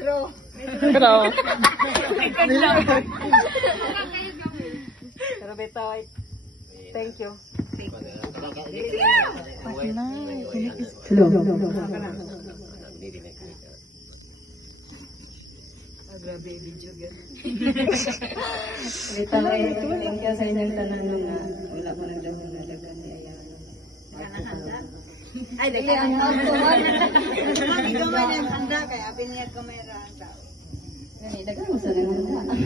Metro. Pero bitaw ay thank you. Grabe video gan. Bitaw ay thank you sa inyong tanan nga wala mo nang dagan ni ayan. Ay, dali ang tuwan. Hindi ko man ang handa kaya abiniyag kamera handa. Gani dagan mo sa nang handa.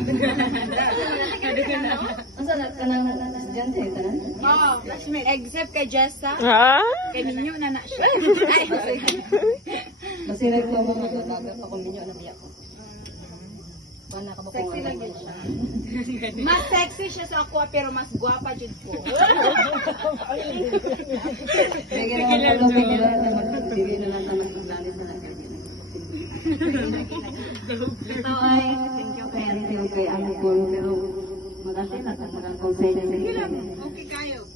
Asa na kanang estudyante tanan? Oo, except kay Jessa. Ha? Kay ninyo na siya. Ay, kasi nagtuwa mo magbaga pa ko ninyo na biya ko. Wala ka ba kung ano siya? Mas sexy siya sa ako pero mas guwapa jud ko. Sige na lang sige na lang tanan planet na natin. Ito ay thank you kay ano ko pero maganda na ang consent niya. Okay kayo.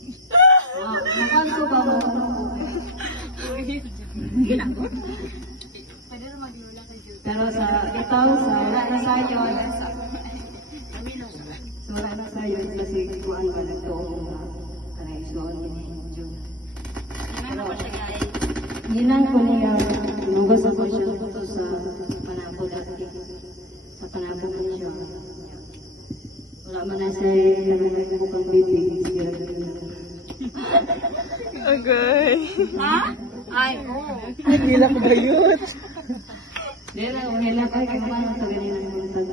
Nakan ko ba mo? Pero sa ito, sa wala na sa iyo, so wala na sa iyo, kasi kuhaan ba nagtoong connection, pero ginang ko niya, nugas ako siya ito sa panapod at sa panapod ko siya. Wala man na siya nagmukang bibig. Okay. Ha? Ay, oo. Nagila ko ba yun? Dera, wala pa kayo naman sa ganyan ng buntag.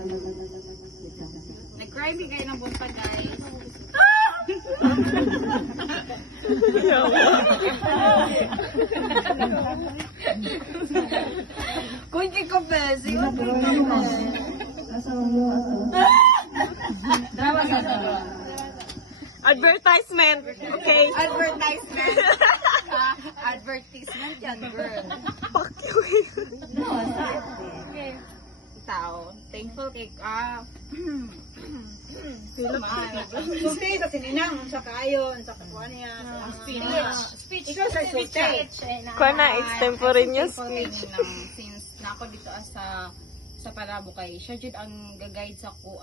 Nag-cry kayo ng buntag, guys. Kung kikopes, iwan ko naman. Asa mo ato? Drama sa to. Advertisement. Okay. Advertisement. Advertisement yan, girl. Fuck you. No, asa. Tao. Thankful kay Sulti sa sininang sa kayon sa kakuan niya. speech. Ikaw sa sulti. Kuha na, extemporaneous. Since na ako dito sa Palabo kay siya jud ang gag-guide sa ko